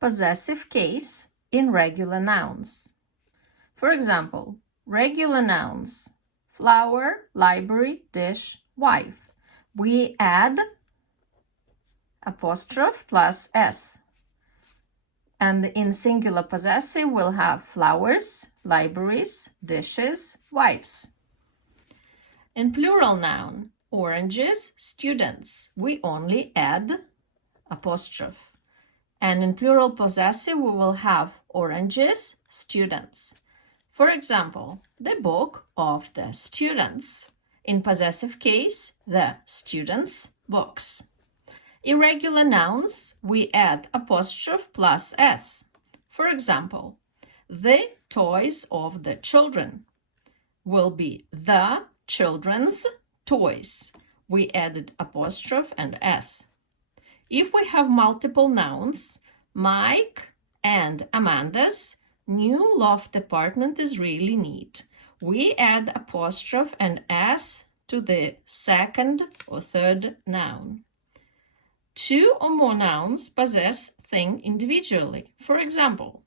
possessive case in regular nouns. For example, regular nouns: flower, library, dish, wife. We add apostrophe plus s. And in singular possessive, we'll have flowers, libraries, dishes, wives. In plural noun, oranges, students, we only add apostrophe. And in plural possessive, we will have oranges, students. For example, the book of the students. In possessive case, the students' books. Irregular nouns, we add apostrophe plus s. For example, the toys of the children will be the children's toys. We added apostrophe and s. If we have multiple nouns, Mike and Amanda's new loft apartment is really neat. We add apostrophe and s to the second or third noun. Two or more nouns possess thing individually. For example,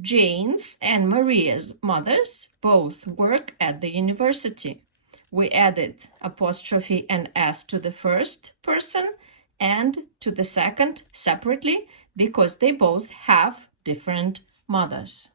Jane's and Maria's mothers both work at the university. We added apostrophe and s to the first person and to the second separately because they both have different mothers.